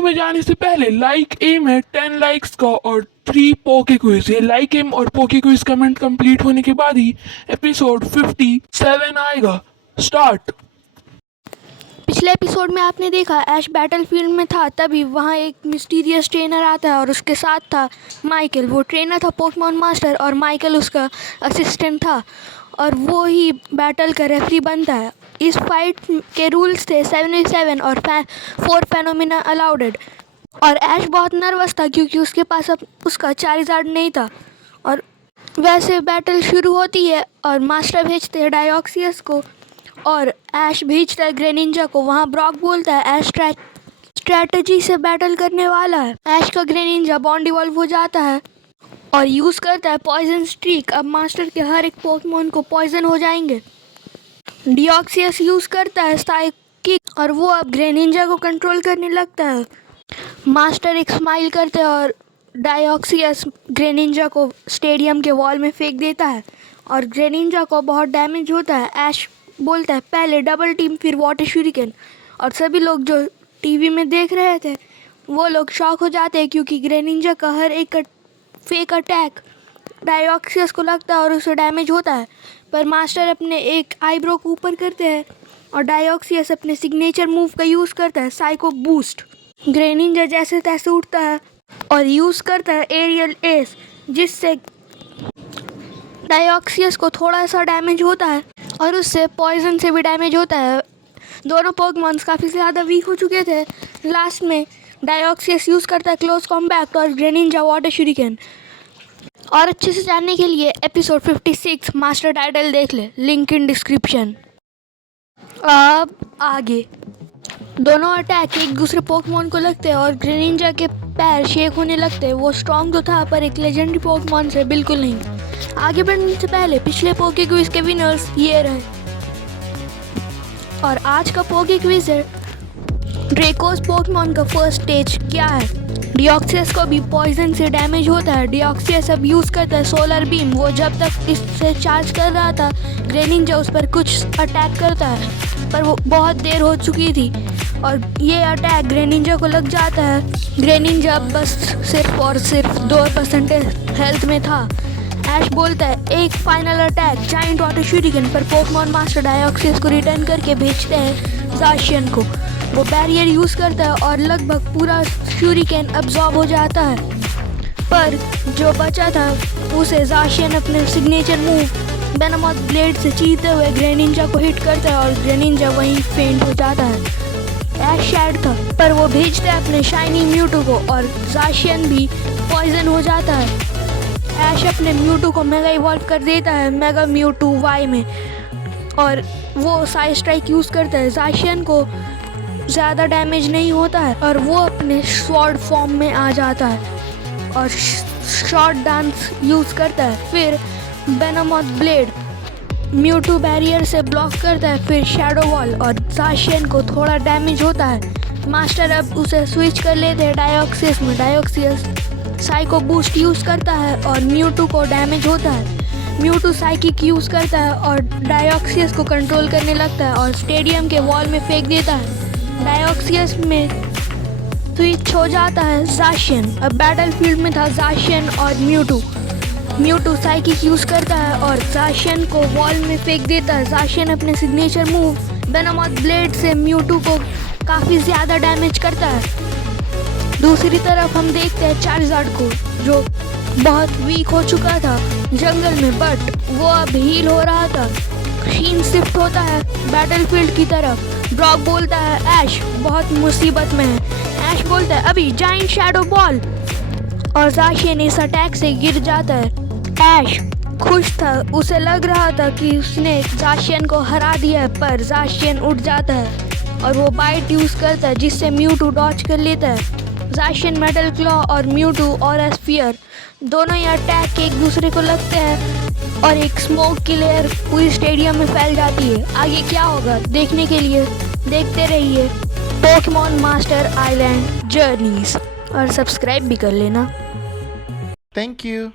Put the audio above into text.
Video में जाने से पहले लाइक एम है 10 लाइक्स का और 3 पोके क्विज। ये लाइक एम और पोके क्विज कमेंट कंप्लीट होने के बाद ही एपिसोड 57 आएगा। स्टार्ट। पिछले एपिसोड में आपने देखा ऐश बैटलफील्ड में था, तभी वहाँ एक मिस्टीरियस ट्रेनर आता है और उसके साथ था माइकल। वो ट्रेनर था पोकेमॉन मास्टर और माइकल उसका असिस्टेंट था और वो ही बैटल का रेफरी बनता है। इस फाइट के रूल्स थे 7v7 और 4 फेनोमेना अलाउडेड। और ऐश बहुत नर्वस था क्योंकि उसके पास अब उसका चार्जार्ड नहीं था। और वैसे बैटल शुरू होती है और मास्टर भेजते हैं डायोक्सियस को और ऐश भेजता है ग्रेनिंजा को। वहाँ ब्रॉक बोलता है ऐश स्ट्रैटेजी से बैटल करने वाला है। ऐश का ग्रेनिंजा बॉन्ड इवॉल्व हो जाता है और यूज़ करता है पॉइजन स्ट्रीक। अब मास्टर के हर एक पोकेमॉन को पॉइजन हो जाएंगे। डियोक्सियस यूज़ करता है साइकिक और वो अब ग्रेनिंजा को कंट्रोल करने लगता है। मास्टर एक स्माइल करते हैं और डायोक्सियस ग्रेनिंजा को स्टेडियम के वॉल में फेंक देता है और ग्रेनिंजा को बहुत डैमेज होता है। ऐश बोलता है पहले डबल टीम फिर वाटर शूरिकेन। और सभी लोग जो टीवी में देख रहे थे वो लोग शॉक हो जाते हैं क्योंकि ग्रेनिंजा का हर एक फेक अटैक डायोक्सियस को लगता है और उसे डैमेज होता है। पर मास्टर अपने एक आईब्रो को ऊपर करते हैं और डायोक्सियस अपने सिग्नेचर मूव का यूज़ करता है साइको बूस्ट। ग्रेनिंजा जैसे तैसे उठता है और यूज़ करता है एरियल एस, जिससे डायोक्सियस को थोड़ा सा डैमेज होता है और उससे पॉइजन से भी डैमेज होता है। दोनों पोकेमॉन्स काफ़ी ज़्यादा वीक हो चुके थे। लास्ट में डायोक्सियस यूज़ करता है क्लोज कॉम्बैट और ग्रेनिंजा वाटर शूरिकेन। और अच्छे से जानने के लिए एपिसोड 56 मास्टर टाइटल देख ले, लिंक इन डिस्क्रिप्शन। अब आगे दोनों अटैक एक दूसरे पोकेमॉन को लगते हैं और ग्रेनिंजा के पैर शेक होने लगते हैं। वो स्ट्रॉन्ग तो था पर एक लेजेंडरी पोकेमॉन से बिल्कुल नहीं। आगे बढ़ने से पहले पिछले पोके क्विज के विनर्स ये रहे और आज का पोके क्विज है ड्रेकोस पोकेमॉन का फर्स्ट स्टेज क्या है। डियोक्सियस को भी पॉइजन से डैमेज होता है। डियोक्सियस अब यूज़ करता है सोलर बीम। वो जब तक इससे चार्ज कर रहा था ग्रेनिंजा उस पर कुछ अटैक करता है पर वो बहुत देर हो चुकी थी और ये अटैक ग्रेनिंजा को लग जाता है। ग्रेनिंजा बस सिर्फ और सिर्फ 2% हेल्थ में था। ऐश बोलता है एक final attack giant water shuriken, पर पोकेमॉन मास्टर डायोक्सियस को रिटर्न करके भेजते हैं जाशियन को। वो बैरियर यूज़ करता है और लगभग पूरा शूरिकेन अब्जॉर्ब हो जाता है, पर जो बचा था उसे जाशियन अपने सिग्नेचर मूव वेनोमॉथ ब्लेड से चीरते हुए ग्रेनिंजा को हिट करता है और ग्रेनिंजा वहीं फेंट हो जाता है। ऐश शैड था पर वो भेजता है अपने शाइनी म्यूटू को और जाशियन भी पॉइजन हो जाता है। ऐश अपने म्यूटू को मेगा इवॉल्व कर देता है मेगा म्यूटू वाई में और वो साइड स्ट्राइक यूज़ करता है। जाशियन को ज़्यादा डैमेज नहीं होता है और वो अपने स्वॉर्ड फॉर्म में आ जाता है और शॉर्ट डांस यूज़ करता है। फिर वेनोमॉथ ब्लेड म्यूटू बैरियर से ब्लॉक करता है। फिर शैडो वॉल और जाशियन को थोड़ा डैमेज होता है। मास्टर अब उसे स्विच कर लेते हैं डायोक्सियस में। डायोक्सियस साइको बूस्ट यूज़ करता है और म्यूटू को डैमेज होता है। म्यूटू साइकिक यूज़ करता है और डायोक्सियस को कंट्रोल करने लगता है और स्टेडियम के वॉल में फेंक देता है। डायोक्सियस में स्विच हो जाता है जाशियन। अब बैटलफील्ड में था जाशियन और म्यूटू। म्यूटू साइकिक यूज़ करता है और जाशियन को वॉल में फेंक देता है। जाशियन अपने सिग्नेचर मूव वेनोमॉथ ब्लेड से म्यूटू को काफ़ी ज़्यादा डैमेज करता है। दूसरी तरफ हम देखते हैं चार्जार्ड को जो बहुत वीक हो चुका था जंगल में, बट वो अब हील हो रहा था। शीन शिफ्ट होता है बैटलफील्ड की तरफ। ब्रॉक बोलता है ऐश बहुत मुसीबत में है। ऐश बोलता है अभी जाइंट शैडो बॉल और जाशियन इस अटैक से गिर जाता है। ऐश खुश था, उसे लग रहा था कि उसने जाशियन को हरा दिया है, पर जाशियन उठ जाता है और वो बाइट यूज़ करता है जिससे म्यूटू डॉच कर लेता है। जाशियन मेटल क्लॉ और म्यूटू और स्फीयर दोनों ही अटैक एक दूसरे को लगते हैं और एक स्मोक की लेयर पूरी स्टेडियम में फैल जाती है। आगे क्या होगा देखने के लिए देखते रहिए पोकेमॉन मास्टर आइलैंड जर्नीज और सब्सक्राइब भी कर लेना। Thank you.